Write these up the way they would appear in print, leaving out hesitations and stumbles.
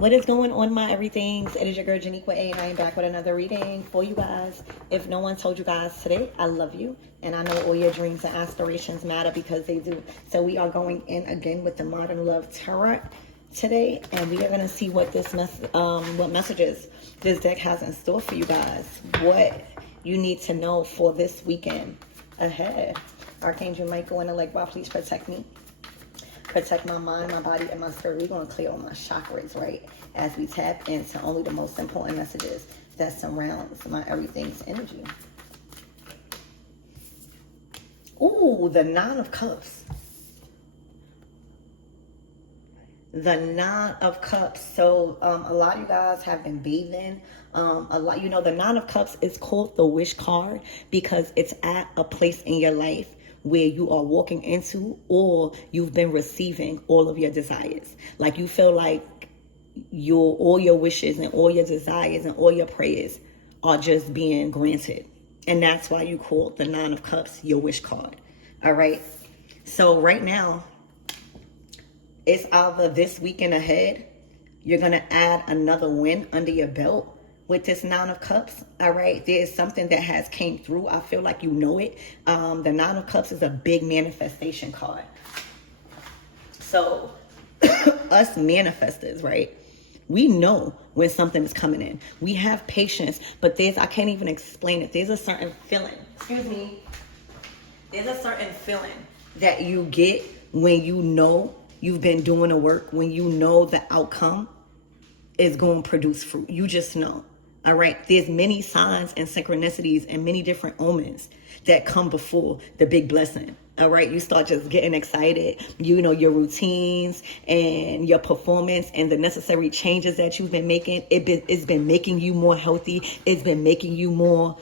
What is going on, my everythings? It is your girl Janiqua A, and I am back with another reading for you guys. If no one told you guys today, I love you, and I know all your dreams and aspirations matter because they do. So we are going in again with the Modern Love Tarot today, and we are going to see what this what messages this deck has in store for you guys. What you need to know for this weekend ahead. Archangel Michael and Elegba, please protect me. Protect my mind, my body, and my spirit. We're going to clear all my chakras, right? As we tap into only the most important messages that surrounds my everything's energy. Ooh, the Nine of Cups. The Nine of Cups. So a lot of you guys have been bathing. The Nine of Cups is called the wish card because it's at a place in your life where you are walking into or you've been receiving all of your desires. Like you feel like all your wishes and all your desires and all your prayers are just being granted. And that's why you call the Nine of Cups your wish card. All right. So right now, it's either this weekend ahead, you're going to add another win under your belt with this Nine of Cups. All right, there's something that has came through. I feel like you know it. The Nine of Cups is a big manifestation card. So us manifestors, right? We know when something is coming in. We have patience, but I can't even explain it. There's a certain feeling. Excuse me. There's a certain feeling that you get when you know you've been doing the work, when you know the outcome is going to produce fruit. You just know. All right. There's many signs and synchronicities and many different omens that come before the big blessing. All right. You start just getting excited. You know, your routines and your performance and the necessary changes that you've been making. It's been making you more healthy. It's been making you more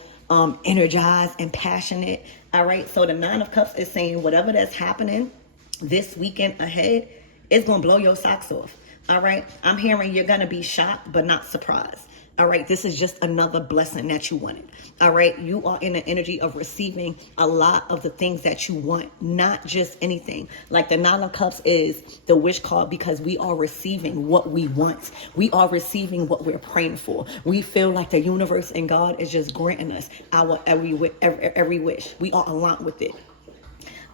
energized and passionate. All right. So the Nine of Cups is saying whatever that's happening this weekend ahead, it's going to blow your socks off. All right. I'm hearing you're going to be shocked, but not surprised. All right. This is just another blessing that you wanted. All right. You are in the energy of receiving a lot of the things that you want, not just anything. Like the Nine of Cups is the wish card because we are receiving what we want. We are receiving what we're praying for. We feel like the universe and God is just granting us our every wish. We are aligned with it.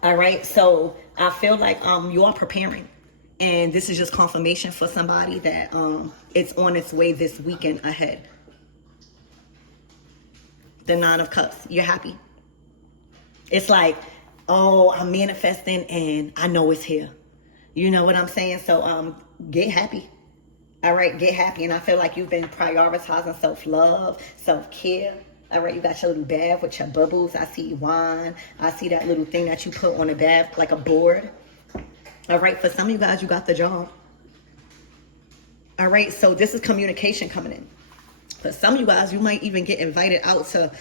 All right. So I feel like you are preparing. And this is just confirmation for somebody that it's on its way this weekend ahead. The Nine of Cups. You're happy. It's like, oh, I'm manifesting and I know it's here. You know what I'm saying? So get happy. All right, get happy. And I feel like you've been prioritizing self-love, self-care. All right, you got your little bath with your bubbles. I see wine. I see that little thing that you put on the bath, like a board. All right, for some of you guys, you got the job. All right, so this is communication coming in. For some of you guys, you might even get invited out to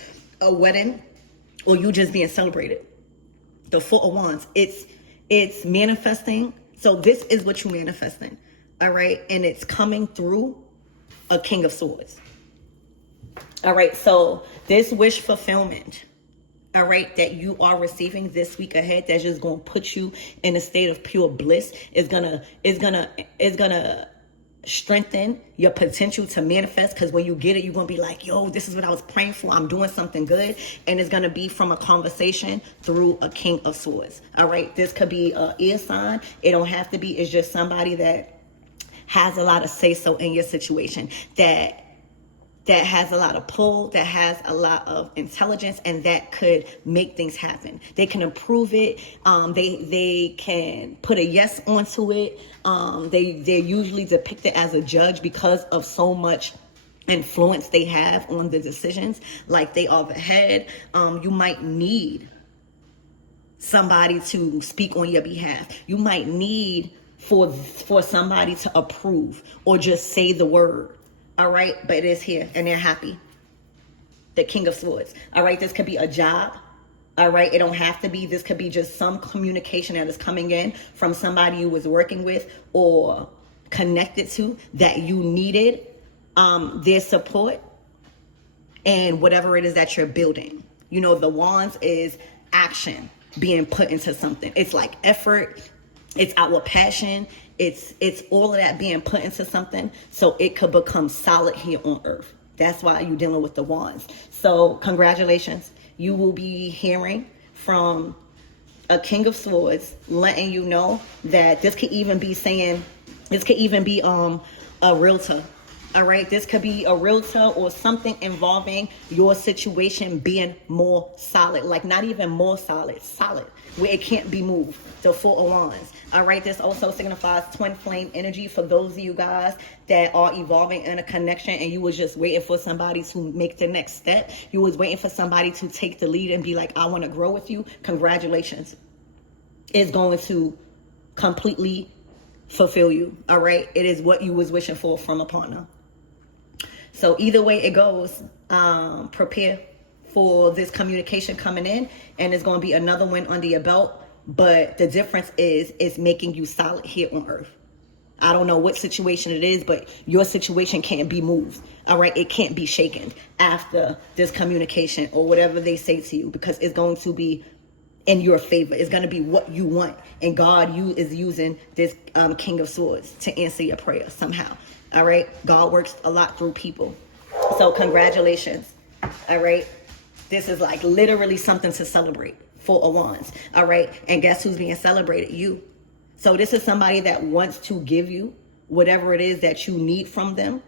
a wedding or you just being celebrated. The Four of Wands, it's manifesting. So this is what you're manifesting. All right, and it's coming through a King of Swords. All right, so this wish fulfillment, all right, that you are receiving this week ahead, that's just going to put you in a state of pure bliss. It's gonna strengthen your potential to manifest, because when you get it, you're going to be like, yo, this is what I was praying for. I'm doing something good. And it's going to be from a conversation through a King of Swords. All right, this could be an ear sign. It don't have to be. It's just somebody that has a lot of say-so in your situation, that has a lot of pull, that has a lot of intelligence, and that could make things happen. They can improve it. They can put a yes onto it. They're usually depicted as a judge because of so much influence they have on the decisions. Like they are the head. You might need somebody to speak on your behalf. You might need for somebody to approve or just say the word. All right, but it is here and they're happy. The King of Swords. All right, this could be a job. All right, it don't have to be. This could be just some communication that is coming in from somebody you was working with or connected to that you needed their support and whatever it is that you're building. You know, the Wands is action being put into something. It's like effort. It's our passion. It's all of that being put into something so it could become solid here on earth. That's why you're dealing with the wands. So congratulations. You will be hearing from a King of Swords, letting you know that this could even be a realtor. All right, this could be a realtor or something involving your situation being more solid, like not even more solid, where it can't be moved. The Four of Wands. All right, this also signifies twin flame energy for those of you guys that are evolving in a connection and you was just waiting for somebody to make the next step. You was waiting for somebody to take the lead and be like, I want to grow with you. Congratulations. It's going to completely fulfill you. All right, it is what you was wishing for from a partner. So either way it goes, prepare for this communication coming in, and it's going to be another one under your belt. But the difference is it's making you solid here on earth. I don't know what situation it is, but your situation can't be moved. All right, it can't be shaken after this communication or whatever they say to you, because it's going to be in your favor. It's going to be what you want, and God is using this King of Swords to answer your prayer somehow. All right, God works a lot through people. So congratulations. All right, this is like literally something to celebrate. Four of Wands. All right, and guess who's being celebrated? You. So this is somebody that wants to give you whatever it is that you need from them,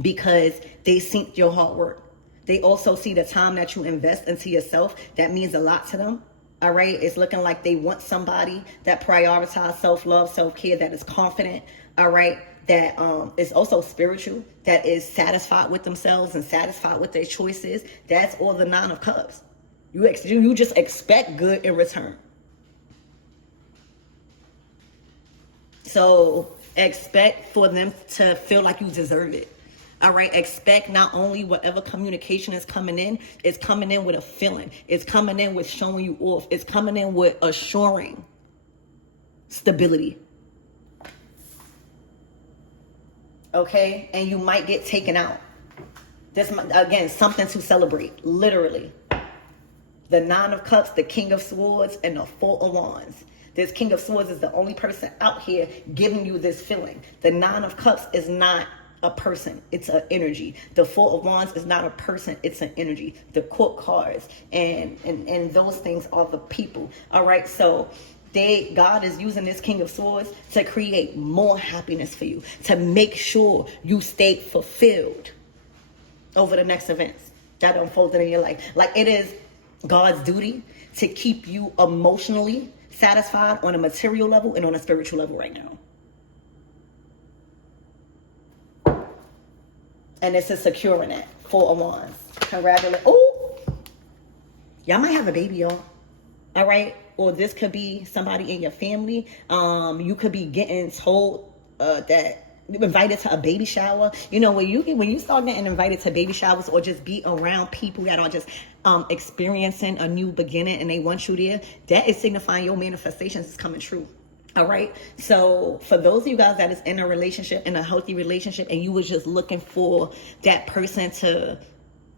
because they see your hard work. They also see the time that you invest into yourself. That means a lot to them. All right, it's looking like they want somebody that prioritizes self-love, self-care, that is confident. All right, that is also spiritual, that is satisfied with themselves and satisfied with their choices. That's all the Nine of Cups. You just expect good in return. So expect for them to feel like you deserve it. All right, expect not only whatever communication is coming in, it's coming in with a feeling. It's coming in with showing you off. It's coming in with assuring stability. Okay, and you might get taken out. This, again, something to celebrate, literally. The Nine of Cups, the King of Swords, and the Four of Wands. This King of Swords is the only person out here giving you this feeling. The Nine of Cups is not a person, it's an energy. The Four of Wands is not a person, it's an energy. The Court cards and those things are the people. All right, so God is using this King of Swords to create more happiness for you, to make sure you stay fulfilled over the next events that unfolded in your life. Like, it is God's duty to keep you emotionally satisfied on a material level and on a spiritual level right now. And this is securing that. Four of Wands. Congratulations. Oh, y'all might have a baby, y'all. All right. Or this could be somebody in your family. You could be getting told that you're invited to a baby shower. You know, when you start getting invited to baby showers, or just be around people that are just experiencing a new beginning and they want you there, that is signifying your manifestations is coming true. All right. So for those of you guys that is in a relationship, in a healthy relationship, and you was just looking for that person to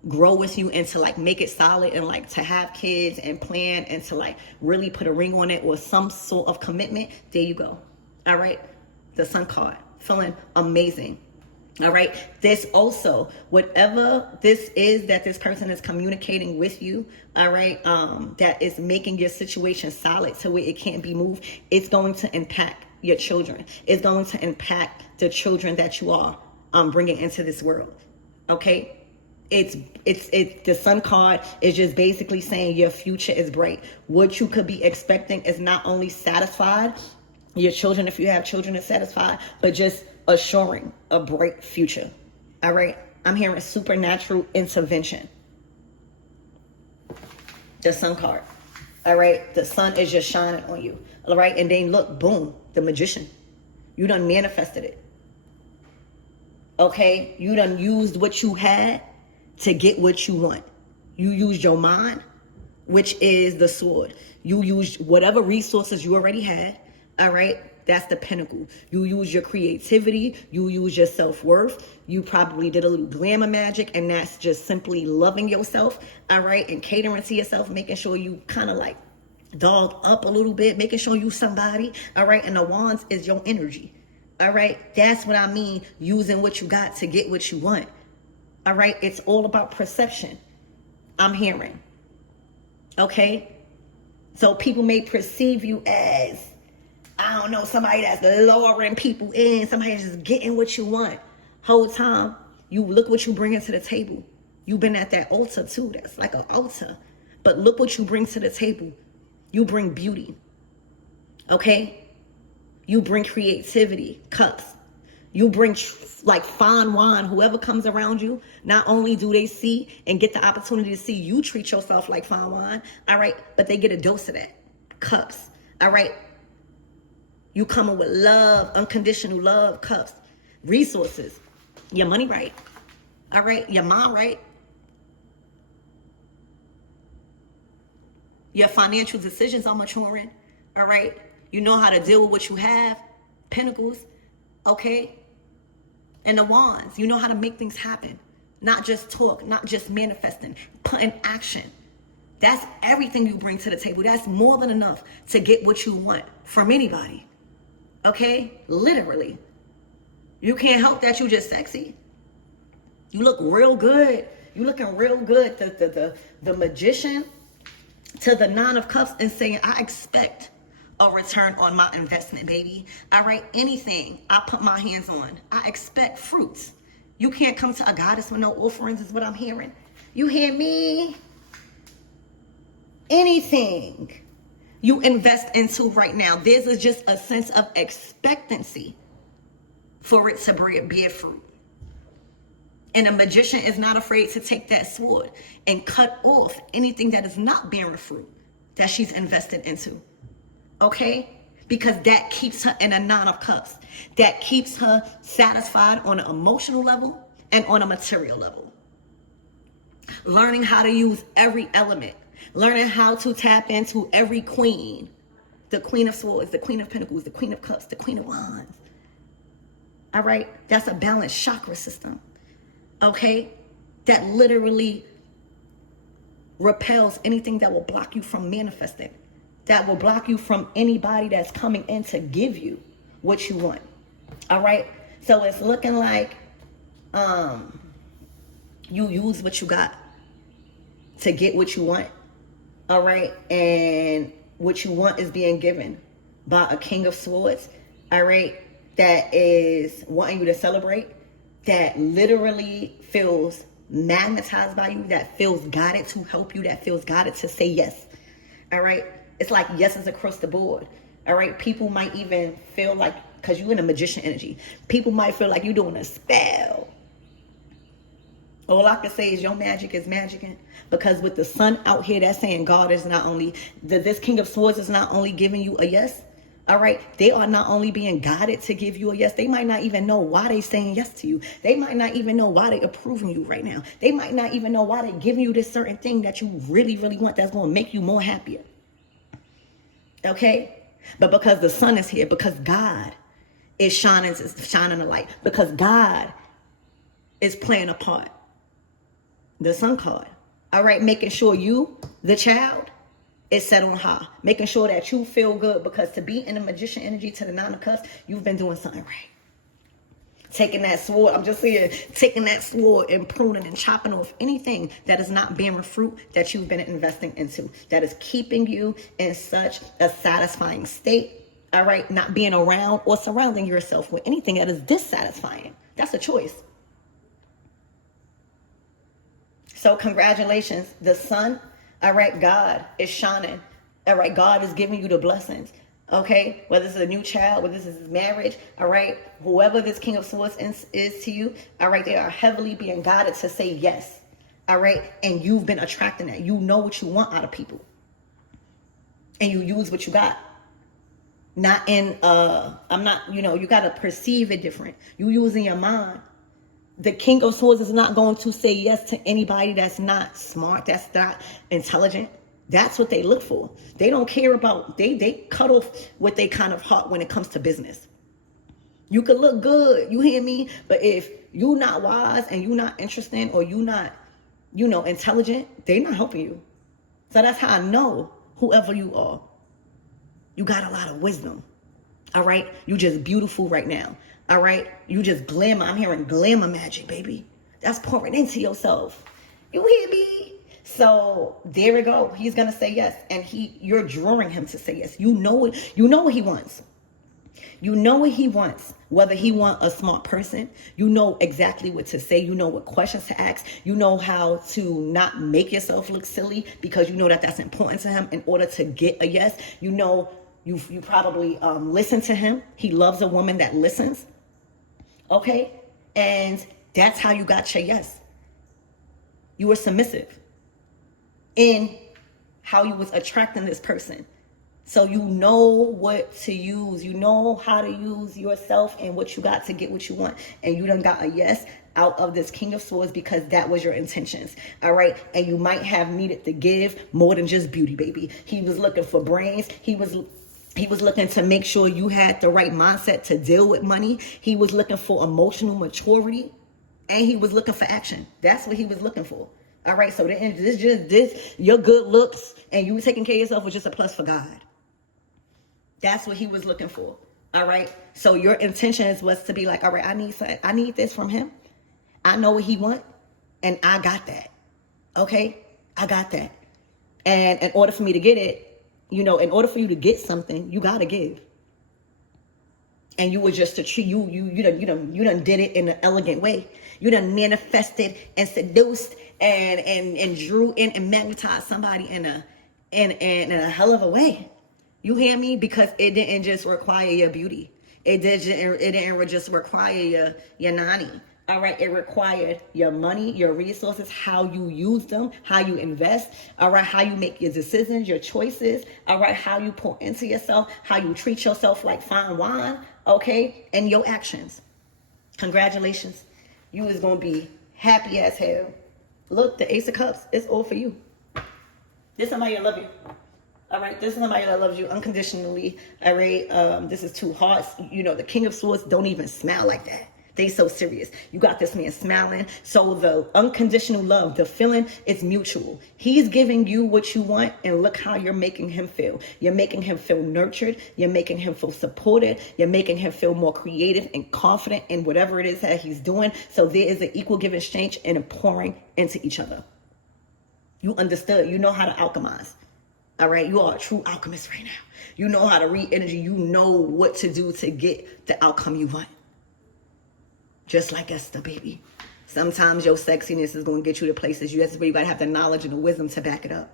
grow with you and to like make it solid and like to have kids and plan and to like really put a ring on it or some sort of commitment, there you go. All right. The Sun card. Feeling amazing. All right. This also, whatever this is that this person is communicating with you, all right, that is making your situation solid to where it can't be moved, it's going to impact your children. It's going to impact the children that you are bringing into this world. Okay. It's the Sun card is just basically saying your future is bright. What you could be expecting is not only satisfied, your children, if you have children, is satisfied, but just assuring a bright future. All right. I'm hearing supernatural intervention. The Sun card. All right. The sun is just shining on you. All right. And then look, boom, the Magician. You done manifested it. Okay. You done used what you had to get what you want. You used your mind, which is the sword. You used whatever resources you already had. All right. That's the pinnacle. You use your creativity. You use your self-worth. You probably did a little glamour magic, and that's just simply loving yourself. All right. And catering to yourself, making sure you kind of like dog up a little bit, making sure you somebody. All right. And the Wands is your energy. All right. That's what I mean. Using what you got to get what you want. All right. It's all about perception. I'm hearing. Okay. So people may perceive you as, I don't know, somebody that's lowering people in, somebody that's just getting what you want. Whole time, you look what you bring to the table. You've been at that altar too. That's like an altar. But look what you bring to the table. You bring beauty. Okay? You bring creativity, cups. You bring like fine wine. Whoever comes around you, not only do they see and get the opportunity to see you treat yourself like fine wine, all right, but they get a dose of that. Cups, all right? You coming with love, unconditional love, cups, resources, your money right, all right, your mind right, your financial decisions are maturing, all right? You know how to deal with what you have, pentacles, okay? And the wands, you know how to make things happen. Not just talk, not just manifesting, put in action. That's everything you bring to the table. That's more than enough to get what you want from anybody. Okay? Literally. You can't help that you just sexy. You look real good. You looking real good. The magician to the Nine of Cups and saying, I expect a return on my investment, baby. All right, anything I put my hands on, I expect fruits. You can't come to a goddess with no offerings is what I'm hearing. You hear me? Anything you invest into right now, this is just a sense of expectancy for it to bear fruit. And a magician is not afraid to take that sword and cut off anything that is not bearing fruit that she's invested into. Okay? Because that keeps her in a Nine of Cups. That keeps her satisfied on an emotional level and on a material level. Learning how to use every element. Learning how to tap into every queen. The Queen of Swords, the Queen of Pentacles, the Queen of Cups, the Queen of Wands. All right? That's a balanced chakra system. Okay? That literally repels anything that will block you from manifesting. That will block you from anybody that's coming in to give you what you want. All right? So it's looking like you use what you got to get what you want. All right? And what you want is being given by a King of Swords. All right? That is wanting you to celebrate. That literally feels magnetized by you. That feels guided to help you. That feels guided to say yes. All right? It's like yeses across the board. All right? People might even feel like, because you're in a magician energy, people might feel like you're doing a spell. All I can say is your magic is magicking. Because with the sun out here, that's saying God is not only, this King of Swords is not only giving you a yes. All right? They are not only being guided to give you a yes. They might not even know why they're saying yes to you. They might not even know why they're approving you right now. They might not even know why they're giving you this certain thing that you really, really want that's going to make you more happier. Okay? But because the sun is here, because God is shining a light, because God is playing a part. The sun card. All right? Making sure you, the child, is set on high. Making sure that you feel good, because to be in the magician energy to the Nine of Cups, you've been doing something right. Taking that sword, I'm just saying, taking that sword and pruning and chopping off anything that is not bearing fruit that you've been investing into, that is keeping you in such a satisfying state. All right, not being around or surrounding yourself with anything that is dissatisfying. That's a choice. So congratulations, the sun. All right, God is shining. All right, God is giving you the blessings. Okay, whether it's a new child, whether this is marriage, all right, whoever this King of Swords is to you, all right, they are heavily being guided to say yes, all right, and you've been attracting that. You know what you want out of people, and you use what you got. Not in, I'm not, you got to perceive it different. You using your mind. The King of Swords is not going to say yes to anybody that's not smart, that's not intelligent. That's what they look for. They don't care about, they cut off what they kind of heart when it comes to business. You could look good, you hear me? But if you not wise and you not interesting or you not, intelligent, they not helping you. So that's how I know whoever you are, you got a lot of wisdom. All right? You just beautiful right now. All right? You just glamour. I'm hearing glamour magic, baby. That's pouring into yourself. You hear me? So there we go. He's gonna say yes. And you're drawing him to say yes. You know it, you know what he wants. You know what he wants. Whether he wants a smart person, you know exactly what to say. You know what questions to ask. You know how to not make yourself look silly because you know that that's important to him in order to get a yes. You know, you probably listen to him. He loves a woman that listens. Okay? And that's how you got your yes. You were submissive in how you was attracting this person. So you know what to use. You know how to use yourself and what you got to get what you want. And you done got a yes out of this King of Swords because that was your intentions. All right. And you might have needed to give more than just beauty, baby. He was looking for brains. He was looking to make sure you had the right mindset to deal with money. He was looking for emotional maturity. And he was looking for action. That's what he was looking for. All right. So your good looks and you taking care of yourself was just a plus for God. That's what he was looking for. All right. So your intentions was to be like, all right, I need this from him. I know what he want. And I got that. Okay. I got that. And in order for me to get it, in order for you to get something, you got to give. And you were just to treat you done did it in an elegant way. You done manifested and seduced and drew in and magnetized somebody in a hell of a way. You hear me? Because it didn't just require your beauty. It didn't just require your nanny. All right. It required your money, your resources, how you use them, how you invest. All right. How you make your decisions, your choices. All right. How you pour into yourself, how you treat yourself like fine wine. Okay. And your actions. Congratulations. You is going to be happy as hell. Look, the Ace of Cups, it's all for you. This somebody that love you. All right, this is somebody that loves you unconditionally. All right, this is two hearts. The King of Swords don't even smile like that. They so serious. You got this man smiling. So the unconditional love, the feeling, it's mutual. He's giving you what you want, and look how you're making him feel. You're making him feel nurtured. You're making him feel supported. You're making him feel more creative and confident in whatever it is that he's doing. So there is an equal give exchange and a pouring into each other. You understood. You know how to alchemize. All right, you are a true alchemist right now. You know how to read energy. You know what to do to get the outcome you want. Just like Esther, baby. Sometimes your sexiness is going to get you to places. That's where you got to have the knowledge and the wisdom to back it up.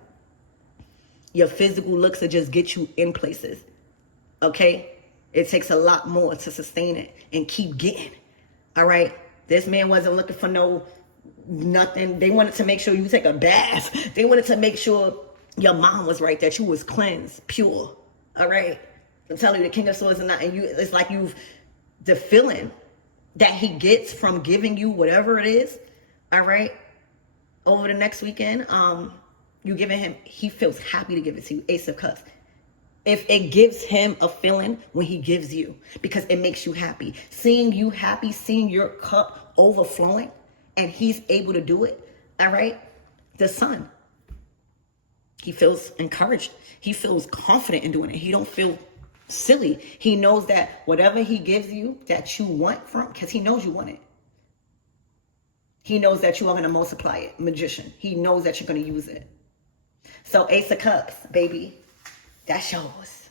Your physical looks to just get you in places. Okay? It takes a lot more to sustain it and keep getting. All right? This man wasn't looking for nothing. They wanted to make sure you take a bath. They wanted to make sure your mom was right, that you was cleansed, pure. All right? I'm telling you, the King of Swords is not, and it's like the feeling that he gets from giving you whatever it is, all right, over the next weekend, you giving him, he feels happy to give it to you, Ace of Cups. If it gives him a feeling when he gives you, because it makes you happy. Seeing you happy, seeing your cup overflowing, and he's able to do it, all right, the Sun. He feels encouraged. He feels confident in doing it. He don't feel silly. He knows that whatever he gives you that you want from, because he knows you want it. He knows that you are going to multiply it. Magician. He knows that you're going to use it. So Ace of Cups, baby, that's yours.